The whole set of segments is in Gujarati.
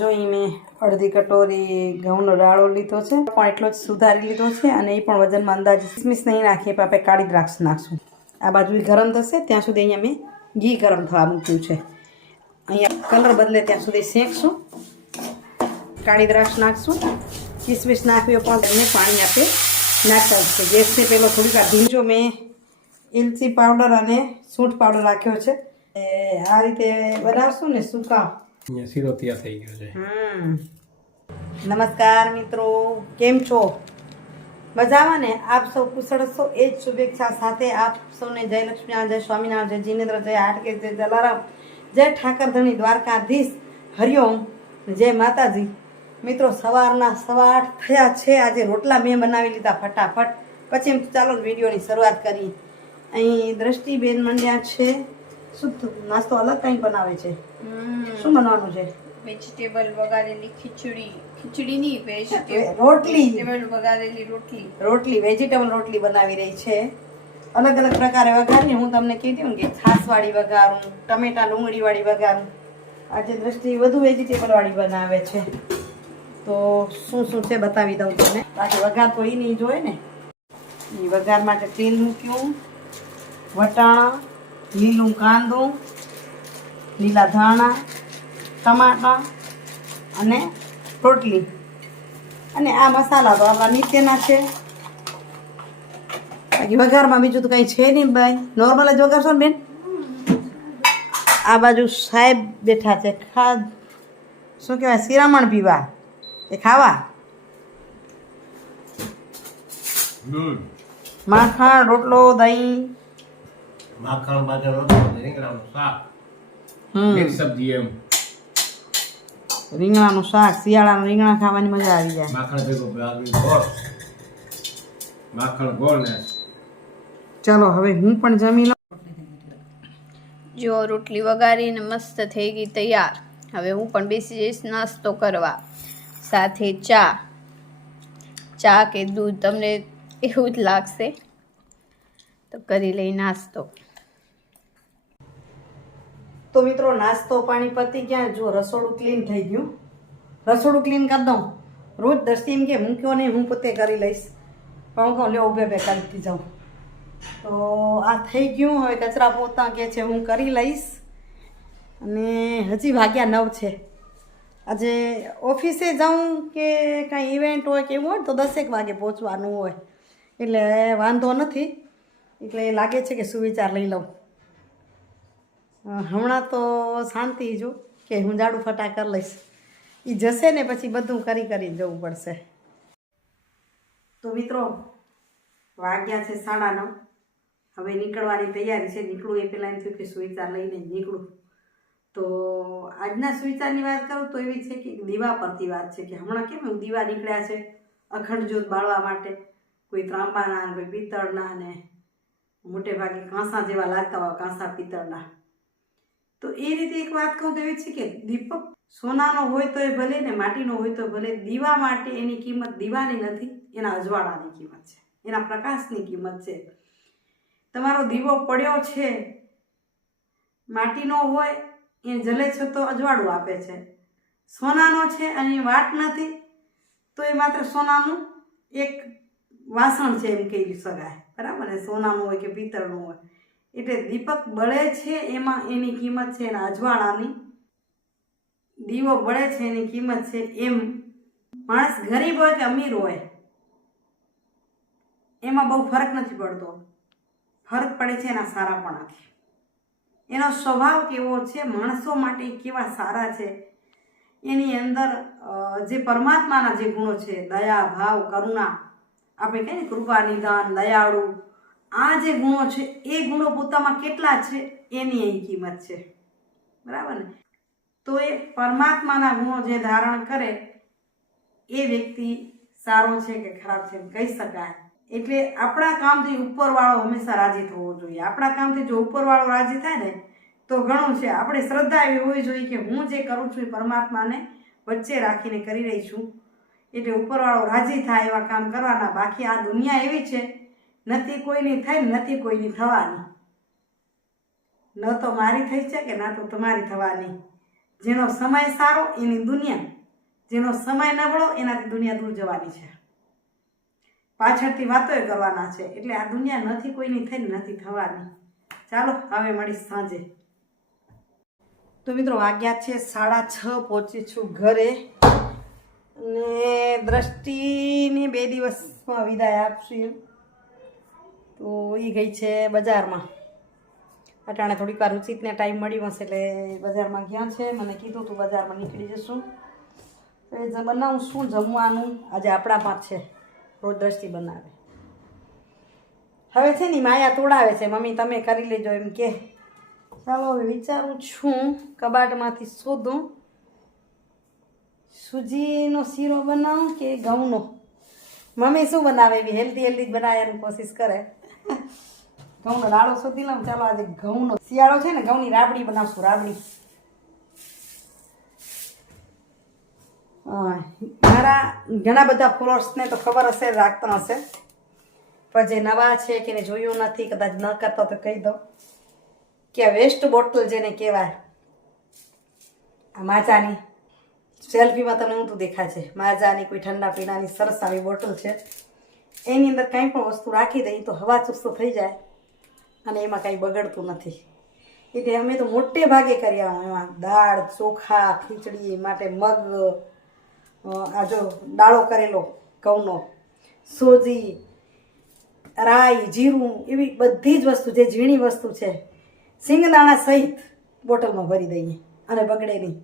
જો અહીં મેં અડધી કટોરી ઘઉંનો રાળો લીધો છે, પણ એટલો જ સુધારી લીધો છે અને એ પણ વજનમાં અંદાજે કિસમિસ નહીં નાખીએ, પણ આપણે કાળી દ્રાક્ષ નાખશું. આ બાજુ ગરમ થશે ત્યાં સુધી અહીંયા મેં ઘી ગરમ થવા મૂક્યું છે. અહીંયા કલર બદલે ત્યાં સુધી શેકશું. કાળી દ્રાક્ષ નાખશું, કિસમિસ નાખવી પણ એને પાણી આપે નાખતા છે. ગેસથી પહેલો થોડીક વાર ધીમો. મેં ઇલચી પાવડર અને સૂંઠ પાવડર રાખ્યો છે. આ રીતે બનાવશું ને સૂકા શીરો તૈયાર થઈ ગયો છે. નમસ્કાર મિત્રો, કેમ છો? મજામાં ને? આપ સૌ કુશળ છો એ જ શુભેચ્છા સાથે આપ સૌને જય લક્ષ્મી, જય સ્વામિનારાયણ, જય જીનેન્દ્ર, જય આટકે, જય જલારામ, જય ઠાકરધણી, દ્વારકાધીશ, હરિઓમ, જય માતાજી. મિત્રો સવારના 8:15 થયા છે. આજે રોટલા મેં બનાવી લીધા ફટાફટ. પછી ચાલો વિડીયોની શરૂઆત કરી. અહીં દ્રષ્ટિબેન મંડ્યા છે. શું નાસ્તો અલગ કંઈ બનાવે છે? શું બનાવવાનું છે? વેજીટેબલ વઘારેલી ખીચડીની વેજીટેબલ રોટલી, વઘારેલી રોટલી વેજીટેબલ રોટલી બનાવી રહી છે. અલગ અલગ પ્રકારે વઘારની. હું તમને કીધું કે છાશવાળી વઘારું, ટમેટા ડુંગળીવાળી વઘારું. આજે દ્રષ્ટિ વધુ વેજીટેબલવાળી બનાવે છે. તો શું શું છે બતાવી દઉં તમને. બાકી વઘાર તો એ નહીં જોઈએ ને. એ વઘાર માટે તેલ મૂક્યું, વટાણા, લીલું કાંદું, લીલા ધાણા, ટમાટા અને રોટલી. અને આ મસાલા તો આપણા નીચેના છે. બાકી વઘારમાં બીજું તો કંઈ છે નહીં ભાઈ, નોર્મલ જ વઘારશો ને બેન. આ બાજુ સાહેબ બેઠા છે. શું કહેવાય, શિરામણ પીવા કે ખાવા? માખણ, રોટલો, દહીં, માખણ બાજર રોટલો, રીંગણાનું શાક, મિક્સ સબ્જી. એમ રીંગણાનું શાક. શિયાળાનું રીંગણા ખાવાની મજા આવી જાય. માખણ ભેગો ગોળ, માખણ ગોળ ને. ચાલો હવે હું પણ જમી લઉં. જો રોટલી વઘારીને મસ્ત થઈ ગઈ તૈયાર. હવે હું પણ બેસી જઈશ નાસ્તો કરવા. સાથે ચા કે દૂધ, તમને એવું જ લાગશે તો કરી લઈ નાસ્તો. તો મિત્રો નાસ્તો પાણી પતી ગયા. જો રસોડું ક્લીન થઈ ગયું. રસોડું ક્લીન કરી દઉં. રોજ દર્શી એમ કે મૂક્યો નહીં, હું પોતે કરી લઈશ. પણ હું કહું લે ઊભે બે કરતી જાઉં. તો આ થઈ ગયું. હવે કચરા પોતા કે છે હું કરી લઈશ. અને હજી વાગ્યા 9 છે. આજે ઓફિસે જાઉં કે કાંઈ ઇવેન્ટ હોય કે એવું હોય તો 10 વાગે પહોંચવાનું હોય, એટલે વાંધો નથી. એટલે લાગે છે કે સુવિચાર લઈ લઉં. હમણાં તો શાંતિ જો કે હું ઝાડુ ફટા કરી લઈશ. એ જશે ને પછી બધું કરી જવું પડશે. તો મિત્રો વાગ્યા છે 9:30. હવે નીકળવાની તૈયારી છે. નીકળું એ પહેલાં એમ થયું કે સુવિચાર લઈને નીકળું. તો આજના સુવિચારની વાત કરું તો એવી છે કે દીવા પરથી વાત છે કે હમણાં કેમ દીવા નીકળ્યા છે અખંડ જ્યોત બાળવા માટે. કોઈ ત્રાંબાના, કોઈ પિત્તળના, ને મોટે ભાગે કાંસા જેવા લાગતા હોય, કાંસા પિત્તળના. તો એ રીતે એક વાત કહું તો એવી છે કે દીપક સોનાનો હોય તો એ ભલે ને માટીનો હોય તો ભલે, દીવા માટે એની કિંમત દીવાની નથી, એના અજવાળાની કિંમત છે, એના પ્રકાશની કિંમત છે. તમારો દીવો પડ્યો છે, માટીનો હોય એ જલે છે તો અજવાળું આપે છે. સોનાનો છે અને વાટ નથી તો એ માત્ર સોનાનું એક વાસણ છે એમ કહી શકાય, બરાબર ને? સોનાનું હોય કે પિત્તળનું હોય. એટલે દીપક બળે છે એમાં એની કિંમત છે એના અજવાળાની. દીવો બળે છે એની કિંમત છે. એમ માણસ ગરીબ હોય કે અમીર હોય એમાં બહુ ફરક નથી પડતો. ફરક પડે છે એના સારાપણાથી. એનો સ્વભાવ કેવો છે, માણસો માટે કેવા સારા છે, એની અંદર જે પરમાત્માના જે ગુણો છે, દયા, ભાવ, કરુણા, આપણે કહીએ ને કૃપા, નિદાન, દયાળુ, આ જે ગુણો છે એ ગુણો પોતામાં કેટલા છે એની અહીં કિંમત છે, બરાબર ને? તો એ પરમાત્માના ગુણો જે ધારણ કરે એ વ્યક્તિ સારો છે કે ખરાબ છે કહી શકાય. એટલે આપણા કામથી ઉપરવાળો હંમેશા રાજી થવો જોઈએ. આપણા કામથી જો ઉપરવાળો રાજી થાય ને તો ઘણું છે. આપણે શ્રદ્ધા એવી હોવી જોઈએ કે હું જે કરું છું એ પરમાત્માને વચ્ચે રાખીને કરી રહી છું, એટલે ઉપરવાળો રાજી થાય એવા કામ કરવાના. બાકી આ દુનિયા એવી છે, નથી કોઈની થઈ નથી કોઈની થવાની. ન તો મારી થઈ છે કે ના તો તમારી થવાની. જેનો સમય સારો એની દુનિયા, જેનો સમય નબળો એનાથી દુનિયા દૂર જવાની છે. પાછળથી વાતોય કરવાના છે. એટલે આ દુનિયા નથી કોઈની થઈને નથી થવાની. ચાલો હવે મળીશ સાંજે. તો મિત્રો વાગ્યા છે 6:30, પહોંચી છું ઘરે. અને દ્રષ્ટિને 2 દિવસમાં વિદાય આપશું એમ. તો એ ગઈ છે બજારમાં. અટાણે થોડીક વાર રુચિતને ટાઈમ મળ્યો હશે એટલે બજારમાં ગયા છે. મને કીધું તું બજારમાં નીકળી જશું. તો એ બનાવું શું જમવાનું આજે આપણામાં છે. રોજ દ્રષ્ટિ બનાવે. હવે છે ને માયા તોડાવે છે, મમ્મી તમે કરી લેજો એમ કે. ચાલો હવે વિચારું છું કબાટમાંથી શોધું સૂજીનો શીરો બનાવું કે ઘઉંનો. મમ્મી શું બનાવે એવી હેલ્ધી જ બનાવવાની કોશિશ કરે. ઘઉંનો લાડો શોધી લઉં. ચાલો આજે ઘઉંનો શિયાળો છે ને, ઘઉંની રાબડી બનાવશું. રાબડી મારા ઘણા બધા ફોલોઅર્સને તો ખબર હશે, રાખતા હશે, પણ જે નવા છે કે એને જોયું નથી, કદાચ ન કરતા તો કહી દો કે આ વેસ્ટ બોટલ જેને કહેવાય, આ માજાની સેલ્ફીમાં તમને ઊંધું દેખાય છે. માજાની કોઈ ઠંડા પીણાની સરસ આવી બોટલ છે. એની અંદર કંઈ પણ વસ્તુ રાખી દઈએ તો હવા ચુસ્ત થઈ જાય અને એમાં કાંઈ બગડતું નથી. એટલે અમે તો મોટે ભાગે કરી આવું. એમાં દાળ, ચોખા, ખીચડી માટે મગ, આ જો દાળો કરેલો ઘઉંનો, સોજી, રાઈ, જીરું, એવી બધી જ વસ્તુ જે ઝીણી વસ્તુ છે સિંગદાણા સહિત બોટલમાં ભરી દઈએ અને બગડે નહીં.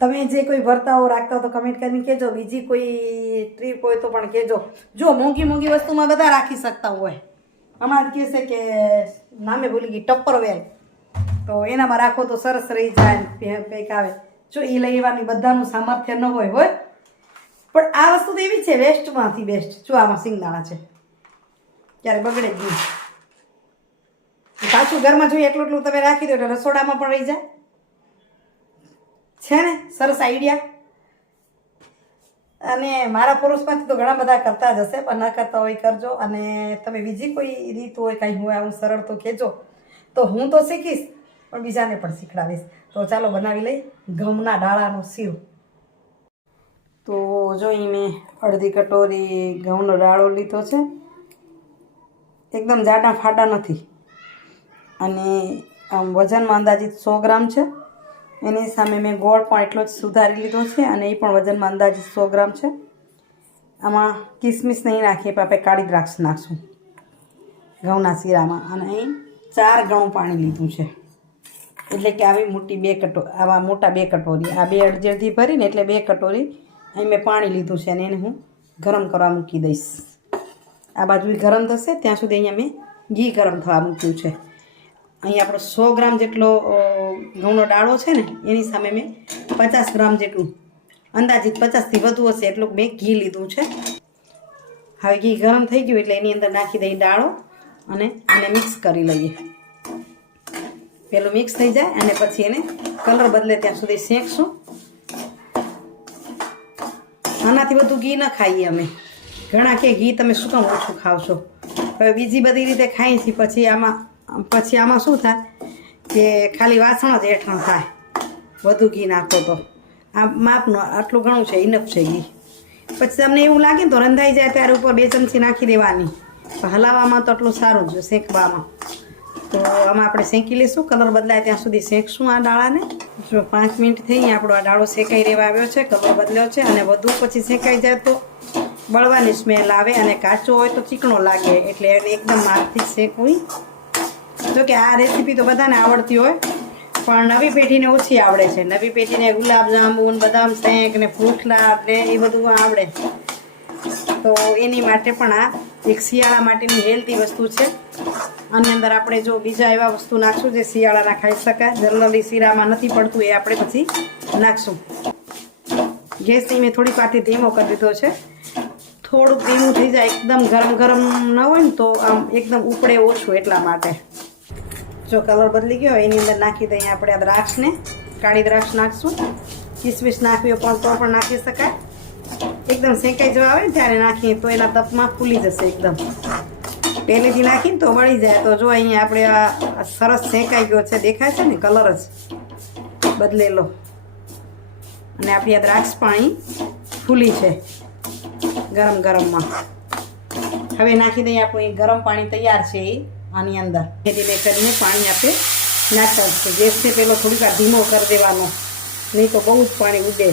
તમે જે કોઈ ભરતાઓ રાખતા હો તો કમેન્ટ કરીને કહેજો. બીજી કોઈ ટ્રીપ હોય તો પણ કહેજો. જો મોંઘી વસ્તુમાં બધા રાખી શકતા હોય. હમણાં જ કહેશે કે નામે ભૂલી ગઈ, ટપ્પરવેર, તો એનામાં રાખો તો સરસ રહી જાય, પેક આવે. જો એ લેવાની બધાનું સામર્થ્ય ન હોય પણ આ વસ્તુ તો એવી છે વેસ્ટમાંથી બેસ્ટ. જો આમાં સિંગદાણા છે, ક્યારે બગડે જ નહીં. પાછું ઘરમાં જોઈએ એટલું તમે રાખી દો એટલે રસોડામાં પણ રહી જાય. છે ને સરસ આઈડિયા. અને મારા ફોલોઅર્સમાંથી તો ઘણા બધા કરતા જ હશે, પણ ન કરતા હોય કરજો. અને તમે બીજી કોઈ રીત હોય કાંઈ હોય આવું સરળ તો કહેજો, તો હું તો શીખીશ પણ બીજાને પણ શીખડાવીશ. તો ચાલો બનાવી લઈ ઘઉંના ડાળાનો શીરો. તો જો અહીં મેં અડધી કટોરી ઘઉંનો ડાળો લીધો છે. એકદમ જાડા ફાડા નથી. અને આમ વજનમાં અંદાજિત 100 ગ્રામ છે. એની સામે મેં ગોળ પણ એટલો જ સુધારી લીધો છે અને એ પણ વજનમાં અંદાજિત 100 ગ્રામ છે. આમાં કિસમિસ નહીં નાખીએ પણ આપણે કાળી દ્રાક્ષ નાખશું ઘઉંના શીરામાં. અને અહીં 4 ગણું પાણી લીધું છે. એટલે કે આવી મોટી આવા મોટા 2 કટોરી, આ 2 અડધી ભરીને એટલે 2 કટોરી અહીં મેં પાણી લીધું છે. અને એને હું ગરમ કરવા મૂકી દઈશ. આ બાજુ ગરમ થશે ત્યાં સુધી અહીંયા મેં ઘી ગરમ થવા મૂક્યું છે. અહીં આપણો 100 ગ્રામ જેટલો ઘઉંનો ડાળો છે ને એની સામે મેં 50 ગ્રામ જેટલું, અંદાજિત 50થી વધુ હશે એટલું મેં ઘી લીધું છે. હવે ઘી ગરમ થઈ ગયું એટલે એની અંદર નાખી દઈએ ડાળો અને આને મિક્સ કરી લઈએ. પેલું મિક્સ થઈ જાય અને પછી એને કલર બદલે ત્યાં સુધી શેકશું. આનાથી બધું ઘી ન ખાઈએ અમે. ઘણા કે ઘી તમે શું કામ ઓછું ખાવશો. હવે બીજી બધી રીતે ખાઈએ છીએ પછી આમાં શું થાય કે ખાલી વાસણ જ હેઠળ થાય વધુ ઘી નાખો તો. આ માપનું આટલું ઘણું છે, ઇનફ છે ઘી. પછી તમને એવું લાગે ને તો રંધાઈ જાય ત્યારે ઉપર 2 ચમચી નાખી દેવાની. હલાવવામાં તો એટલું સારું જ શેકવામાં. તો આમાં આપણે શેકી લઈશું. કલર બદલાય ત્યાં સુધી શેકશું આ ડાળાને. જો 5 મિનિટ થઈ આપણો આ ડાળો શેકાઈ રહેવા આવ્યો છે, કલર બદલ્યો છે. અને વધુ પછી શેકાઈ જાય તો બળવાની સ્મેલ આવે અને કાચો હોય તો ચીકણો લાગે. એટલે એને એકદમ હાથથી શેકવી. જો કે આ રેસીપી તો બધાને આવડતી હોય પણ નવી પેઢીને ઓછી આવડે છે. નવી પેઢીને ગુલાબ જાંબુ, બદામ શેક ને ફ્રૂટલા ને એ બધું આવડે. તો એની માટે પણ આ એક શિયાળા માટેની હેલ્ધી વસ્તુ છે. આની અંદર આપણે જો બીજા એવા વસ્તુ નાખશું જે શિયાળાના ખાઈ શકાય, જનરલી શીરામાં નથી પડતું, એ આપણે પછી નાખશું. ગેસની મેં થોડીક વારથી ધીમો કરી દીધો છે. થોડુંક ધીમું થઈ જાય, એકદમ ગરમ ન હોય ને તો આમ એકદમ ઉપડે ઓછું, એટલા માટે. જો કલર બદલી ગયો એની અંદર નાખી દઈએ આપણે આ દ્રાક્ષને. કાળી દ્રાક્ષ નાખશું. કિસમિસ નાખવી પણ તો પણ નાખી શકાય. એકદમ શેકાઈ જવા આવે ત્યારે નાખીએ તો એના તપમાં ફૂલી જશે એકદમ. પહેલેથી નાખીને તો વળી જાય. તો જો અહીંયા આપણે આ સરસ શેકાઈ ગયો છે, દેખાય છે ને કલર જ બદલેલો. અને આપણી આ દ્રાક્ષ પાણી ફૂલી છે ગરમ ગરમમાં. હવે નાખી દઈએ આપણું એ ગરમ પાણી તૈયાર છે એ આની અંદર. ધીમે કરીને પાણી આપણે નાખતા છે. ગેસને પહેલો થોડીક વાર ધીમો કરી દેવાનો, નહીં તો બહુ જ પાણી ઉડે.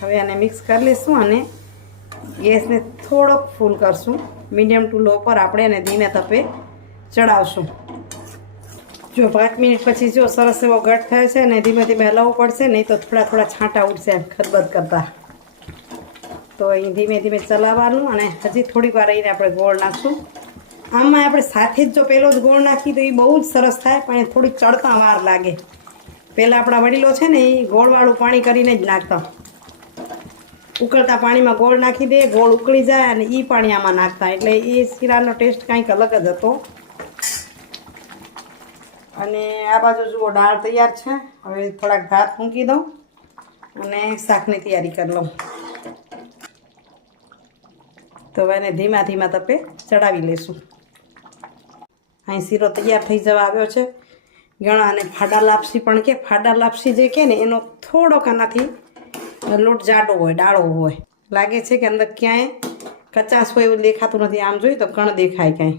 હવે આને મિક્સ કરી લઈશું અને ગેસને થોડોક ફૂલ કરશું. મીડિયમ ટુ લો પર આપણે એને ધીમે તપે ચડાવશું. જો 5 મિનિટ પછી જો સરસ એવો ઘટ થાય છે ને ધીમે ધીમે હલાવવું પડશે, નહીં તો થોડા થોડા છાંટા ઉઠશે ખદબદ કરતા. તો અહીં ધીમે ધીમે ચલાવવાનું અને હજી થોડીક વાર રહીને આપણે ગોળ નાખશું. આમાં આપણે સાથે જ જો પહેલો જ ગોળ નાખીએ તો એ બહુ જ સરસ થાય, પણ એ થોડીક ચડતા વાર લાગે. પહેલાં આપણા વડીલો છે ને એ ગોળવાળું પાણી કરીને જ નાખતા. ઉકળતા પાણીમાં ગોળ નાખી દે, ગોળ ઉકળી જાય અને એ પાણી આમાં નાખતા, એટલે એ શીરાનો ટેસ્ટ કંઈક અલગ જ હતો. અને આ બાજુ જુઓ દાળ તૈયાર છે. હવે થોડાક ભાત મૂકી દઉં અને શાકની તૈયારી કરી લઉં. તો હવે એને ધીમા ધીમા તપે ચડાવી લઈશું. અહીં શીરો તૈયાર થઈ જવા આવ્યો છે. ઘણા અને ફાડા લાપસી પણ કે ફાડા લાપસી જે કે ને એનો થોડોક આનાથી લોટ જાડો હોય, ડાળો હોય. લાગે છે કે અંદર ક્યાંય કચાશ હોય એવું દેખાતું નથી. આમ જોઈએ તો કણ દેખાય કાંઈ.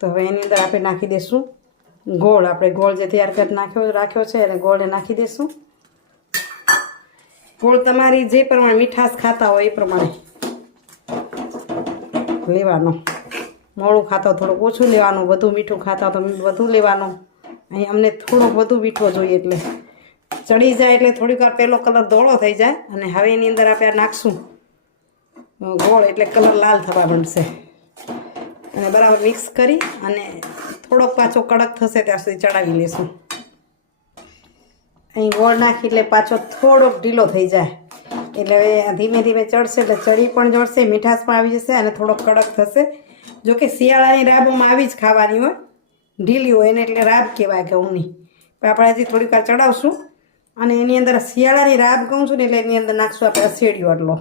તો હવે એની અંદર આપણે નાખી દઈશું ગોળ. આપણે ગોળ જે તૈયાર કરી રાખ્યો છે એને ગોળને નાખી દઈશું. ગોળ તમારી જે પ્રમાણે મીઠાશ ખાતા હોય એ પ્રમાણે લેવાનો. મોળું ખાતા થોડુંક ઓછું લેવાનું, વધુ મીઠું ખાતા તો વધુ લેવાનું. અહીં અમને થોડોક વધુ મીઠો જોઈએ એટલે ચડી જાય એટલે થોડીક વાર પહેલો કલર ધોળો થઈ જાય. અને હવે એની અંદર આપણે નાખશું ગોળ, એટલે કલર લાલ થવા બનશે. અને બરાબર મિક્સ કરી અને થોડોક પાછો કડક થશે ત્યાં સુધી ચડાવી લઈશું. અહીં ગોળ નાખી એટલે પાછો થોડોક ઢીલો થઈ જાય, એટલે હવે ધીમે ધીમે ચડશે એટલે ચડી પણ જળશે, મીઠાશ પણ આવી જશે અને થોડોક કડક થશે. જોકે શિયાળાની રાબોમાં આવી જ ખાવાની હોય, ઢીલી હોય એને એટલે રાબ કહેવાય ઘઉંની. પણ આપણે હજી થોડીક વાર ચડાવશું અને એની અંદર શિયાળાની રાબ કહું છું ને એટલે એની અંદર નાખશું આપણે અસેડિયો આટલો.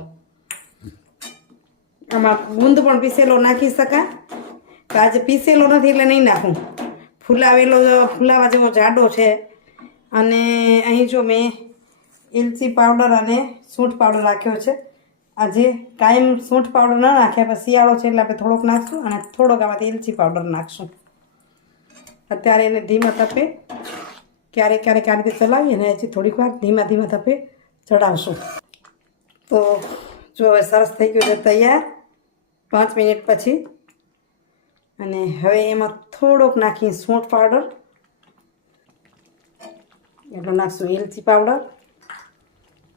આમાં ગુંદ પણ પીસેલો નાખી શકાય. તો આજે પીસેલો નથી એટલે નહીં નાખું. ફુલાવા જેવો જાડો છે. અને અહીં જો મેં એલચી પાવડર અને સૂંઠ પાવડર રાખ્યો છે. આજે કાયમ સૂંઠ પાવડર ન નાખ્યા, પણ શિયાળો છે એટલે આપણે થોડોક નાખશું અને થોડોક આમાંથી એલચી પાવડર નાખશું. અત્યારે એને ધીમા તપે ક્યારેક ક્યારેક આ રીતે ચલાવીએ ને હજી થોડીક વાર ધીમા ધીમા તપે ચડાવશું. તો જો હવે સરસ થઈ ગયું છે તૈયાર 5 મિનિટ પછી. અને હવે એમાં થોડોક નાખી સૂંઠ પાવડર, એટલો નાખશું એલચી પાવડર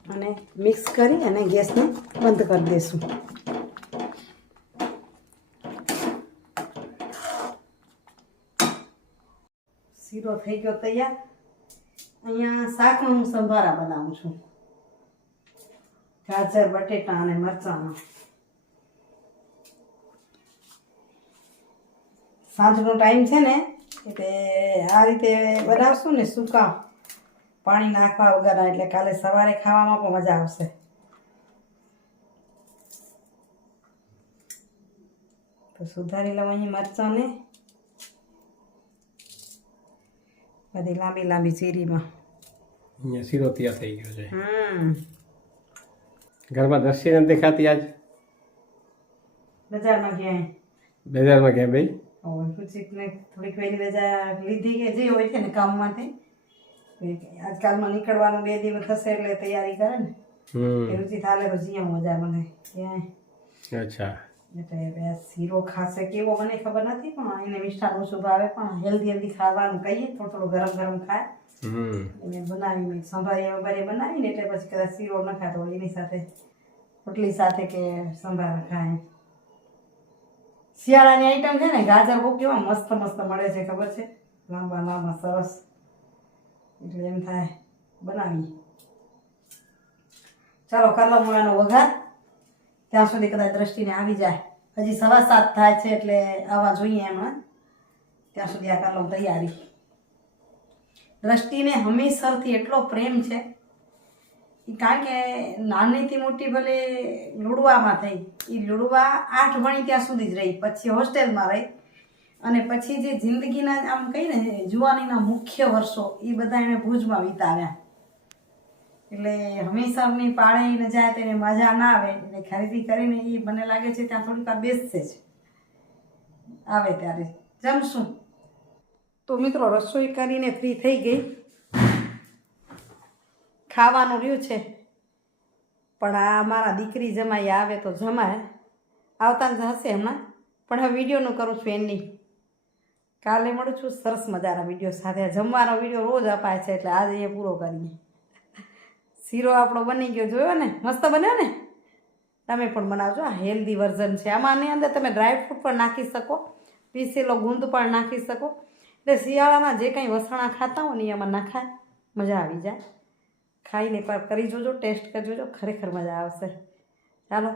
અને મિક્સ કરી અને ગેસને બંધ કરી દઈશું. શીરો થઈ ગયો તૈયાર. અહીંયા શાકનો હું સંભારા બનાવું છું, ગાજર, બટેટા અને મરચાંનો. સાંજનો ટાઈમ છે ને એટલે આ રીતે બનાવશું ને સૂકા પાણી નાખવા વગર, એટલે કાલે સવારે ખાવામાં પણ મજા આવશે. તો સુધારી લઉં અહીં મરચાંને બધી લાંબી લાંબી ચીરીમાં. અહીંયા શીરો તૈયાર થઈ ગયો છે. ઘરમાં દ્રશ્ય નથી દેખાતી આજ. બજારમાં ક્યાંય બજારમાં ક્યાં ભાઈ થોડીક વહેલી રજા લીધી કે જે હોય છે ને કામમાંથી. આજકાલમાં નીકળવાનું 2 દિવસ થશે એટલે તૈયારી કરે ને રુચિ થાલે તો જીયા મજા મને ક્યાંય. અચ્છા. એટલે શીરો ખાશે કેવો મને ખબર નથી, પણ એને મિષ્ટાન ઓછું ભાવે, પણ હેલ્ધી ખાવાનું કહીએ થોડું થોડું ગરમ ગરમ ખાય. એને બનાવીને સંભારી બનાવીને એટલે પછી કદાચ શીરો ન ખાતો હોય એની સાથે રોટલી સાથે કે સંભારા ખાય. શિયાળાની આઈટમ છે ને ગાજર બહુ કેવા મસ્ત મસ્ત મળે છે ખબર છે, લાંબા લાંબા સરસ. એટલે એમ થાય બનાવી. ચાલો કરી લો મૂળાનો વઘાર. ત્યાં સુધી કદાચ દ્રષ્ટિને આવી જાય. હજી 7:15 થાય છે એટલે આવવા જોઈએ એમાં. ત્યાં સુધી આ કરી લો તૈયારી. દ્રષ્ટિને હંમેશાથી એટલો પ્રેમ છે, કારણ કે નાનીથી મોટી ભલે લુડવામાં થઈ, એ લુડવા 8 ભણી ત્યાં સુધી જ રહી, પછી હોસ્ટેલમાં રહી અને પછી જે જિંદગીના આમ કહીને જુવાનીના મુખ્ય વર્ષો એ બધા એણે ભુજમાં વિતાવ્યા. એટલે હંમેશા અમની પાળીને જાય તો એને મજા ના આવે એટલે ખરીદી કરીને એ મને લાગે છે ત્યાં થોડીક વાર બેસશે જ આવે ત્યારે જમશું. તો મિત્રો રસોઈ કરીને ફ્રી થઈ ગઈ, ખાવાનું રહ્યું છે પણ આ મારા દીકરી જમાઈ આવે તો જમાય, આવતા જ હશે હમણાં, પણ હવે વિડીયોનું કરું છું એની. કાલે મળું છું સરસ મજાના વિડીયો સાથે. જમવાનો વિડીયો રોજ અપાય છે એટલે આજે એ પૂરો કરીએ. શીરો આપણો બની ગયો, જોયો ને, મસ્ત બન્યો ને. તમે પણ બનાવજો, આ હેલ્ધી વર્ઝન છે. આમાંની અંદર તમે ડ્રાયફ્રૂટ પણ નાખી શકો, પીસેલો ગુંદ પણ નાખી શકો. એટલે શિયાળામાં જે કંઈ વસણા ખાતા હોય ને એમાં નાખાય, મજા આવી જાય. ખાઈને એકવાર કરી જોજો, ટેસ્ટ કરી જોજો, ખરેખર મજા આવશે. ચાલો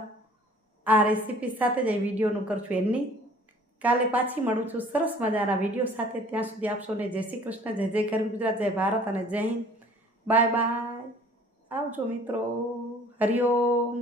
આ રેસીપી સાથે જ એ વિડીયોનું કરશું એમની. કાલે પાછી મળું છું સરસ મજાના વિડીયો સાથે. ત્યાં સુધી આપ સૌને જય શ્રી કૃષ્ણ, જય જય ગરવી ગુજરાત, જય ભારત અને જય હિન્દ. Bye bye. આવજો મિત્રો. હરિઓમ.